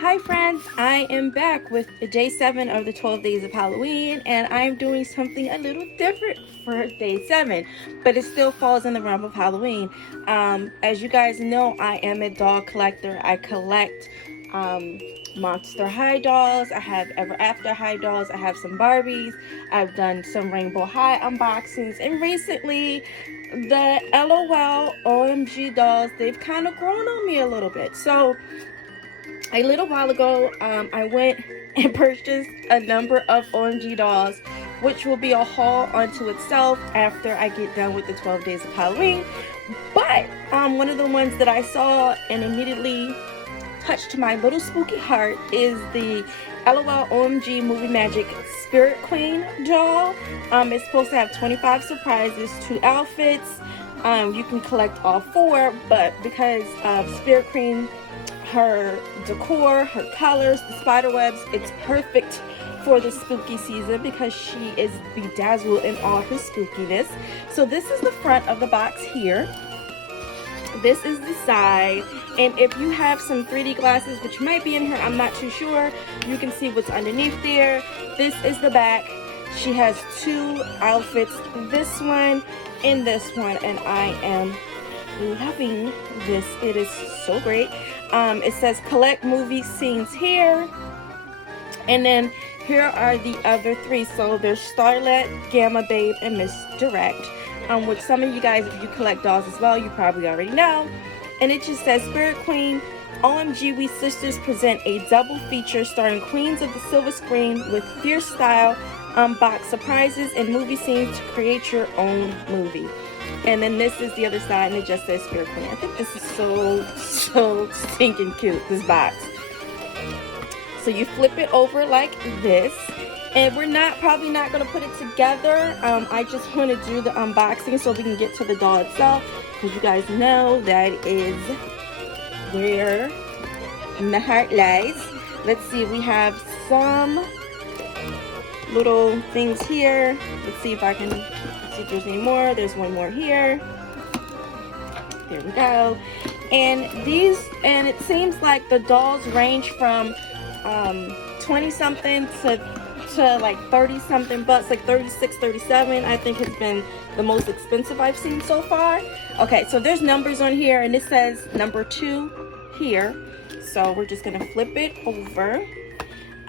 Hi friends, I am back with day 7 of the 12 days of Halloween, and I'm doing something a little different for day 7, but it still falls in the realm of Halloween. As you guys know, I am a doll collector. I collect Monster High dolls, I have Ever After High dolls, I have some Barbies, I've done some Rainbow High unboxings, and recently the LOL OMG dolls, they've kind of grown on me a little bit. So a little while ago, I went and purchased a number of OMG dolls, which will be a haul unto itself after I get done with the 12 days of Halloween. But one of the ones that I saw and immediately touched my little spooky heart is the LOL OMG Movie Magic Spirit Queen doll. It's supposed to have 25 surprises, 2 outfits. You can collect all 4, but because Spirit Queen, her decor, her colors, the spider webs, it's perfect for the spooky season because she is bedazzled in all her spookiness. So this is the front of the box here. This is the side, and if you have some 3D glasses, which might be in here, I'm not too sure, you can see what's underneath there. This is the back. She has 2 outfits, this one and this one, and I am loving this. It is so great. It says collect movie scenes here, and then here are the other 3. So there's Starlet, Gamma Babe, and Misdirect, which some of you guys, if you collect dolls as well, you probably already know. And it just says Spirit Queen OMG We Sisters present a double feature starring queens of the silver screen with fierce style, unbox surprises and movie scenes to create your own movie. And then this is the other side, and it just says Spirit Queen. I think this is so stinking cute, this box. So you flip it over like this, and we're probably not going to put it together. I just want to do the unboxing so we can get to the doll itself, because you guys know that is where the heart lies. Let's see, we have some little things here. Let's see if I can see if there's any more. There's one more here. There we go. And it seems like the dolls range from 20 something to like 30 something bucks, like 36, 37 I think has been the most expensive I've seen so far. Okay, so there's numbers on here, and it says number 2 here. So we're just gonna flip it over.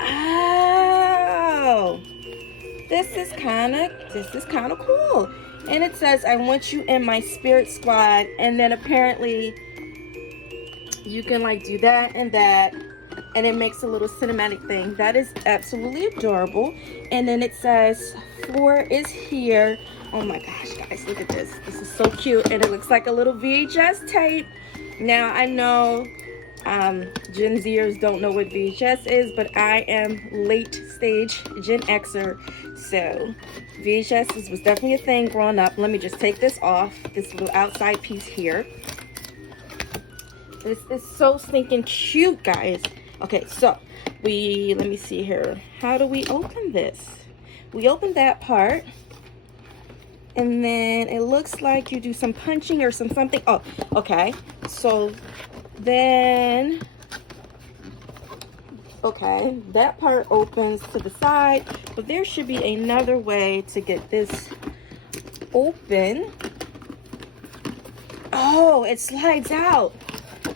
Oh, this is kind of cool. And it says I want you in my spirit squad, and then apparently you can like do that and that, and it makes a little cinematic thing. That is absolutely adorable. And then it says 4 is here. Oh my gosh, guys, look at this. This is so cute, and it looks like a little VHS tape. Now I know Gen Zers don't know what VHS is, but I am late stage Gen Xer, so VHS was definitely a thing growing up. Let me just take this off, this little outside piece here. This is so stinking cute, guys. Okay, so let me see here. How do we open this? We open that part, and then it looks like you do some punching or something. Oh, okay. So then, okay, that part opens to the side, but there should be another way to get this open. Oh, it slides out.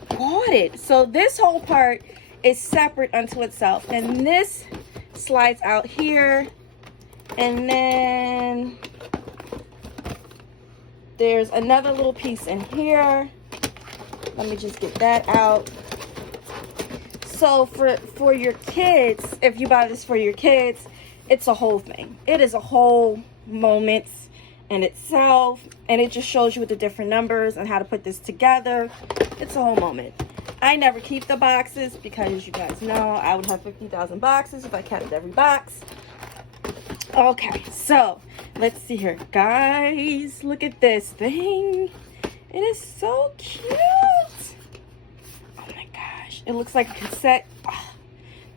Got it. So this whole part is separate unto itself, and this slides out here, and then there's another little piece in here. Let me just get that out. So for your kids, if you buy this for your kids, it's a whole thing. It is a whole moment in itself, and it just shows you with the different numbers and how to put this together. It's a whole moment. I never keep the boxes because you guys know I would have 50,000 boxes if I kept every box. Okay, so let's see here, guys. Look at this thing. It is so cute. Oh my gosh. It looks like a cassette. Oh,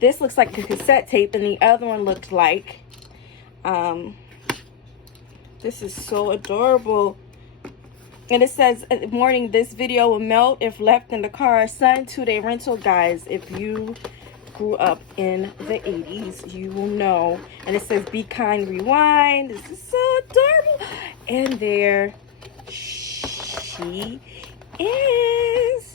this looks like a cassette tape, and the other one looked like. This is so adorable. And it says, warning, this video will melt if left in the car. Sun 2-day rental. Guys, if you grew up in the 80s, you will know. And it says, be kind, rewind. This is so adorable. And there she is.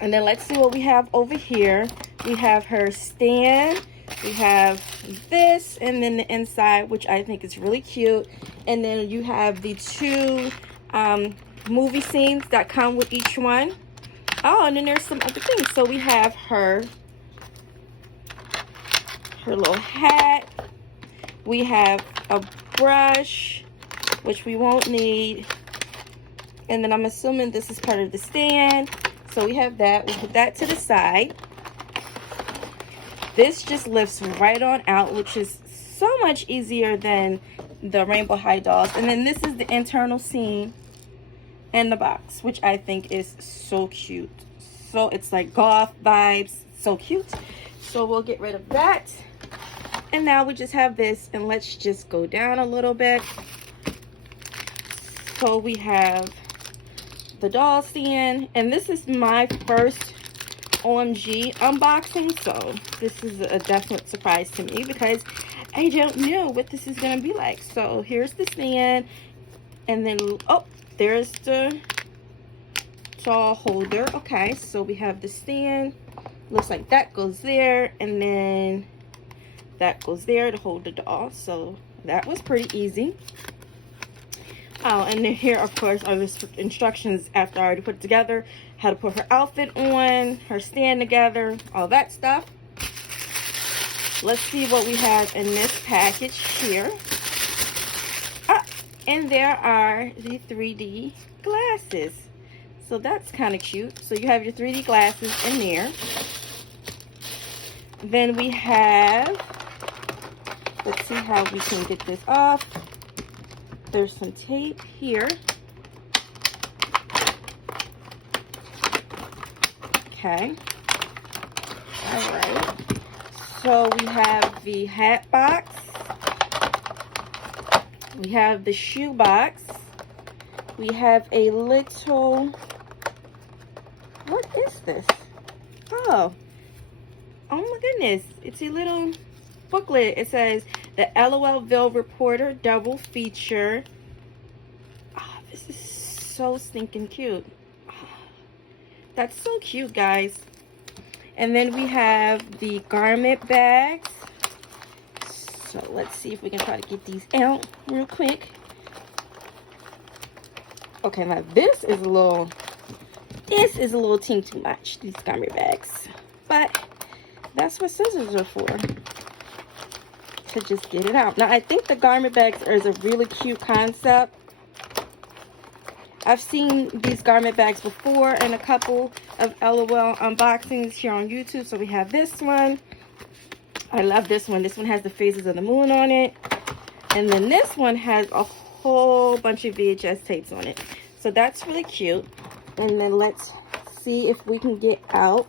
And then let's see what we have over here. We have her stand. We have this, and then the inside, which I think is really cute. And then you have the two movie scenes that come with each one. Oh, and then there's some other things. So we have her little hat. We have a brush, which we won't need. And then I'm assuming this is part of the stand. So we have that. We'll put that to the side. This just lifts right on out, which is so much easier than the Rainbow High dolls. And then this is the internal scene in the box, which I think is so cute. So it's like golf vibes, so cute. So we'll get rid of that. And now we just have this, and let's just go down a little bit. So we have the doll stand, and this is my first OMG unboxing, so this is a definite surprise to me because I don't know what this is going to be like. So here's the stand, and then, oh, there's the doll holder. Okay, so we have the stand. Looks like that goes there, and then that goes there to hold the doll. So that was pretty easy. Oh, and then here, of course, are the instructions after I already put it together. How to put her outfit on, her stand together, all that stuff. Let's see what we have in this package here. Ah, and there are the 3D glasses. So that's kind of cute. So you have your 3D glasses in there. Then we have, let's see how we can get this off. There's some tape here. Okay. All right. So we have the hat box. We have the shoe box. We have a little, what is this? Oh my goodness. It's a little booklet. It says the LOLville Reporter double feature. Oh, this is so stinking cute. Oh, that's so cute, guys. And then we have the garment bags. So let's see if we can try to get these out real quick. Okay, now this is a little team too much, these garment bags. But that's what scissors are for. To just get it out. Now I think the garment bags is a really cute concept. I've seen these garment bags before in a couple of LOL unboxings here on YouTube. So we have this one. I love this one. This one has the phases of the moon on it. And then this one has a whole bunch of VHS tapes on it. So that's really cute. And then let's see if we can get out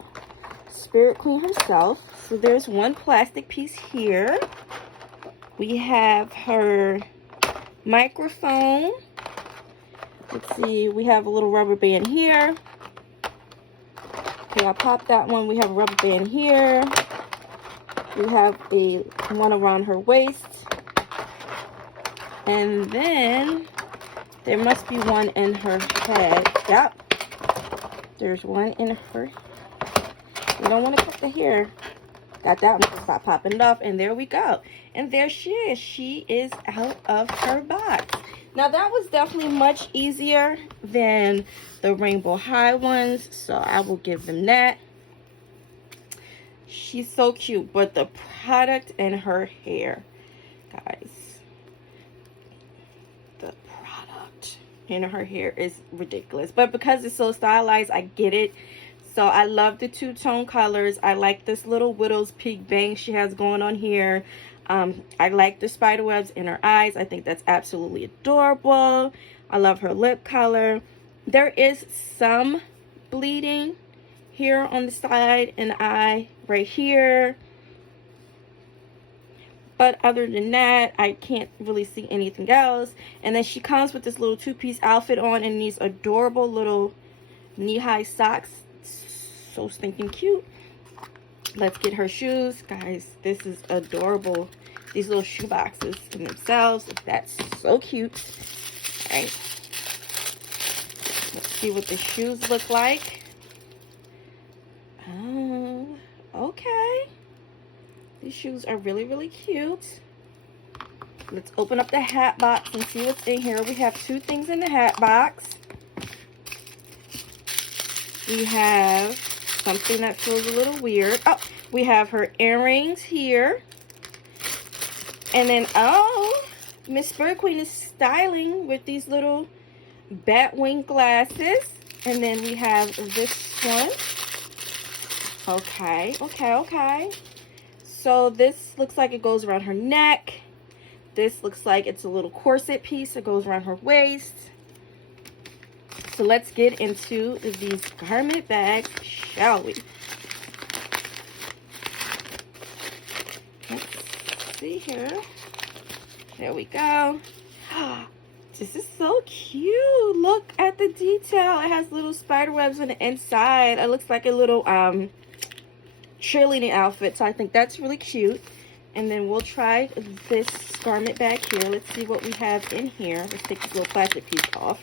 Spirit Queen herself. So there's one plastic piece here. We have her microphone. Let's see, we have a little rubber band here. Okay, I popped that one. We have a rubber band here. We have a one around her waist. And then there must be one in her head. Yep. There's one in her. You don't want to cut the hair. Got that one to stop popping it off, and there we go. And there she is. She is out of her box. Now that was definitely much easier than the Rainbow High ones, so I will give them that. She's so cute, but the product in her hair, guys, the product in her hair is ridiculous. But because it's so stylized, I get it. So I love the two-tone colors. I like this little widow's peak bang she has going on here. I like the spider webs in her eyes. I think that's absolutely adorable. I love her lip color. There is some bleeding here on the side and the eye right here. But other than that, I can't really see anything else. And then she comes with this little two-piece outfit on and these adorable little knee-high socks. So stinking cute. Let's get her shoes. Guys, this is adorable. These little shoe boxes in themselves. That's so cute. All right. Let's see what the shoes look like. Oh, okay. These shoes are really, really cute. Let's open up the hat box and see what's in here. We have two things in the hat box. We have something that feels a little weird. Oh, we have her earrings here. And then, oh, Miss Spirit Queen is styling with these little bat wing glasses. And then we have this one. Okay, okay, okay. So this looks like it goes around her neck. This looks like it's a little corset piece that goes around her waist. So let's get into these garment bags, shall we? Let's see here. There we go. This is so cute. Look at the detail. It has little spider webs on the inside. It looks like a little cheerleading outfit, so I think that's really cute. And then we'll try this garment bag here. Let's see what we have in here. Let's take this little plastic piece off.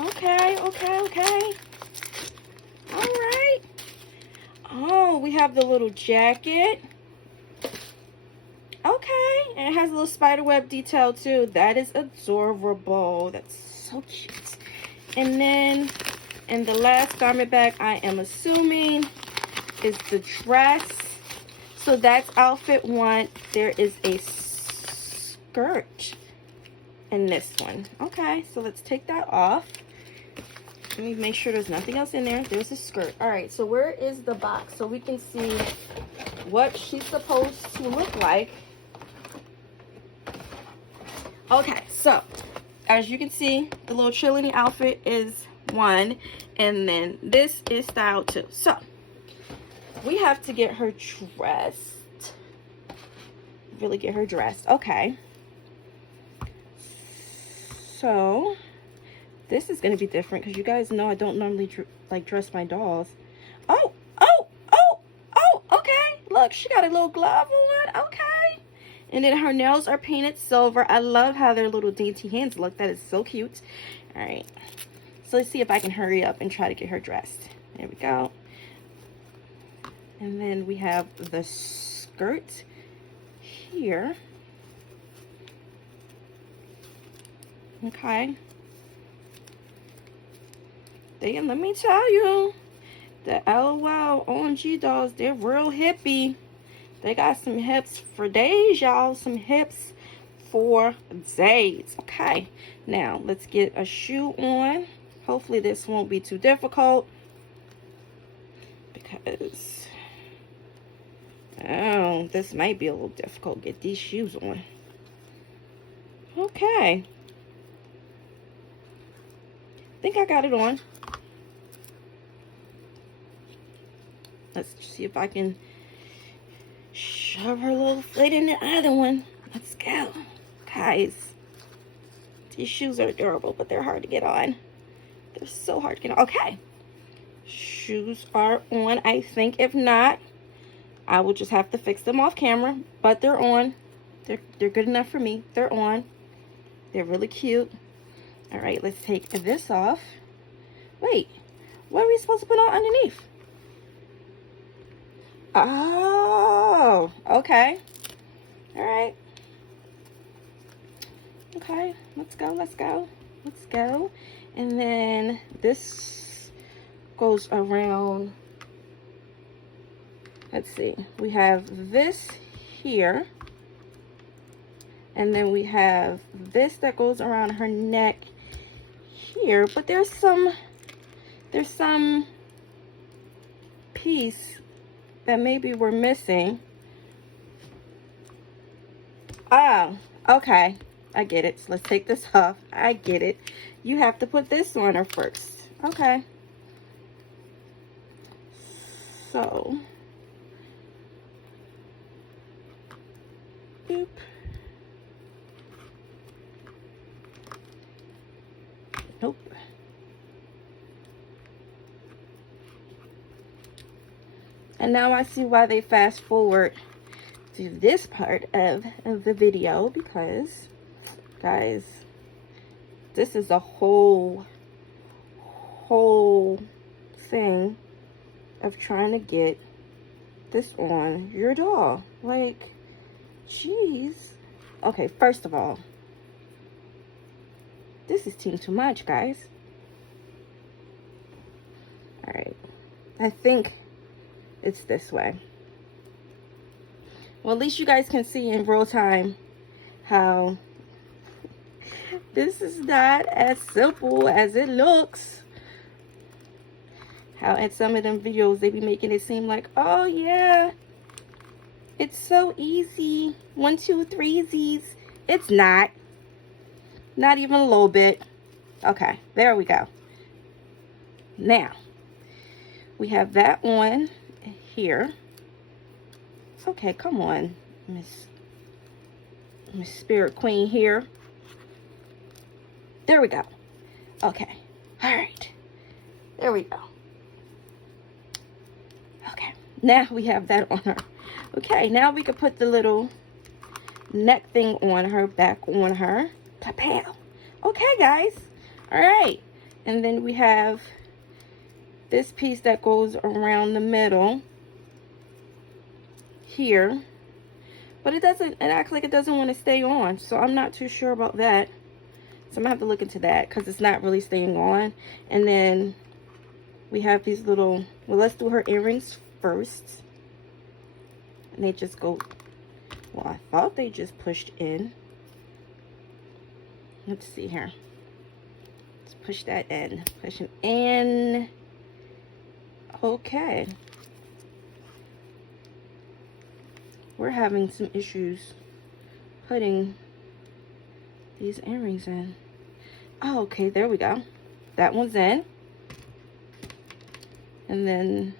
Okay, okay, okay. All right. Oh, we have the little jacket. Okay, and it has a little spider web detail too. That is adorable. That's so cute. And then in the last garment bag, I am assuming, is the dress. So that's outfit one. There is a skirt in this one. Okay, so let's take that off. Let me make sure there's nothing else in there. There's a skirt. All right, so where is the box so we can see what she's supposed to look like? Okay, so as you can see, the little cheerleading outfit is one, and then this is style two. So we have to get her dressed. Really get her dressed. Okay. So this is going to be different because you guys know I don't normally dress my dolls. Oh, okay. Look, she got a little glove on. Okay. And then her nails are painted silver. I love how their little dainty hands look. That is so cute. All right. So let's see if I can hurry up and try to get her dressed. There we go. And then we have the skirt here. Okay. Then let me tell you, the LOL OMG dolls, they're real hippie. They got some hips for days, y'all. Some hips for days. Okay. Now, let's get a shoe on. Hopefully this won't be too difficult. Because, oh, this might be a little difficult. Get these shoes on. Okay. I think I got it on. Let's see if I can shove her little foot in the other one. Let's go. Guys, these shoes are adorable, but they're hard to get on. They're so hard to get on. Okay. Shoes are on, I think. If not, I will just have to fix them off camera. But they're on. They're good enough for me. They're on. They're really cute. All right, let's take this off. Wait, what are we supposed to put on underneath? Oh, okay. All right. Okay, let's go, let's go, let's go. And then this goes around. Let's see. We have this here. And then we have this that goes around her neck here. But there's some piece that maybe we're missing. Oh, okay. I get it. So let's take this off. I get it. You have to put this on her first. Okay. So Boop. Nope. And now I see why they fast forward to this part of the video, because, guys, this is a whole thing of trying to get this on your doll. Like, jeez. Okay, first of all, this is too much, guys. All right, I think it's this way. Well, at least you guys can see in real time how this is not as simple as it looks. How in some of them videos they be making it seem like, oh yeah, it's so easy. 1, 2, 3 Z's. It's not. Not even a little bit. Okay, there we go. Now, we have that on here. Okay, come on, Miss Spirit Queen here. There we go. Okay. All right. There we go. Okay. Now we have that on her. Okay, now we can put the little neck thing on her, back on her. Kapow. Okay, guys. All right. And then we have this piece that goes around the middle here, but it acts like it doesn't want to stay on, so I'm not too sure about that. So I'm gonna have to look into that because it's not really staying on. And then we have these little, well, let's do her earrings first. And they just go, well, I thought they just pushed in. Let's see here. Let's push that in. Pushing in. Okay. We're having some issues putting these earrings in. Oh, okay, there we go. That one's in. And then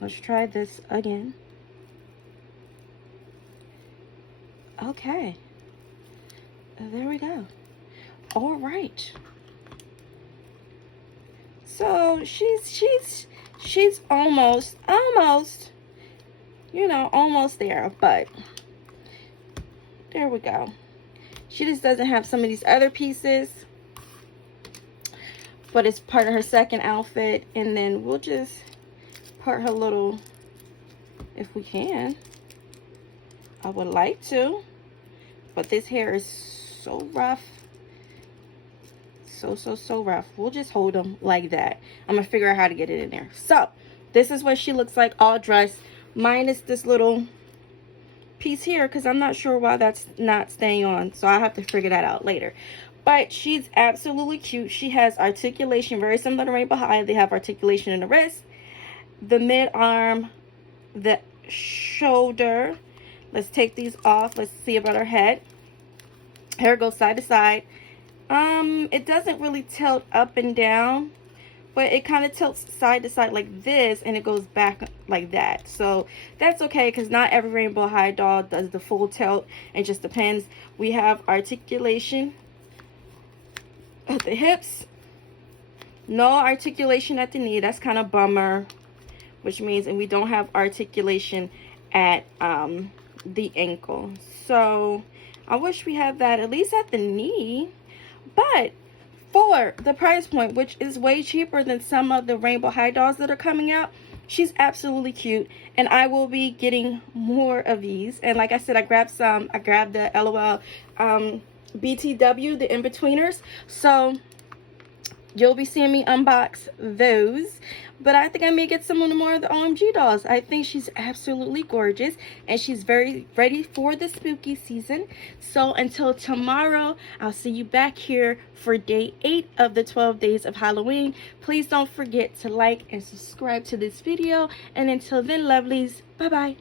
let's try this again. Okay. There we go. All right. So she's almost, you know, almost there, but there we go. She just doesn't have some of these other pieces, but it's part of her second outfit. And then we'll just put her little, if we can. I would like to, but this hair is so rough. So rough. We'll just hold them like that. I'm gonna figure out how to get it in there. So this is what she looks like all dressed, minus this little piece here, because I'm not sure why that's not staying on, so I'll have to figure that out later. But she's absolutely cute. She has articulation, very similar to Rainbow High. They have articulation in the wrist, the mid arm, the shoulder. Let's take these off. Let's see about her head. Hair goes side to side. It doesn't really tilt up and down, but it kind of tilts side to side like this, and it goes back like that. So that's okay, because not every Rainbow High doll does the full tilt. It just depends. We have articulation at the hips, no articulation at the knee. That's kind of bummer, which means, and we don't have articulation at the ankle. So I wish we had that at least at the knee. But for the price point, which is way cheaper than some of the Rainbow High dolls that are coming out, she's absolutely cute, and I will be getting more of these. And like I said, I grabbed the LOL BTW, the in-betweeners, so you'll be seeing me unbox those. But I think I may get some more of the OMG dolls. I think she's absolutely gorgeous, and she's very ready for the spooky season. So until tomorrow, I'll see you back here for day 8 of the 12 days of Halloween. Please don't forget to like and subscribe to this video. And until then, lovelies, bye-bye.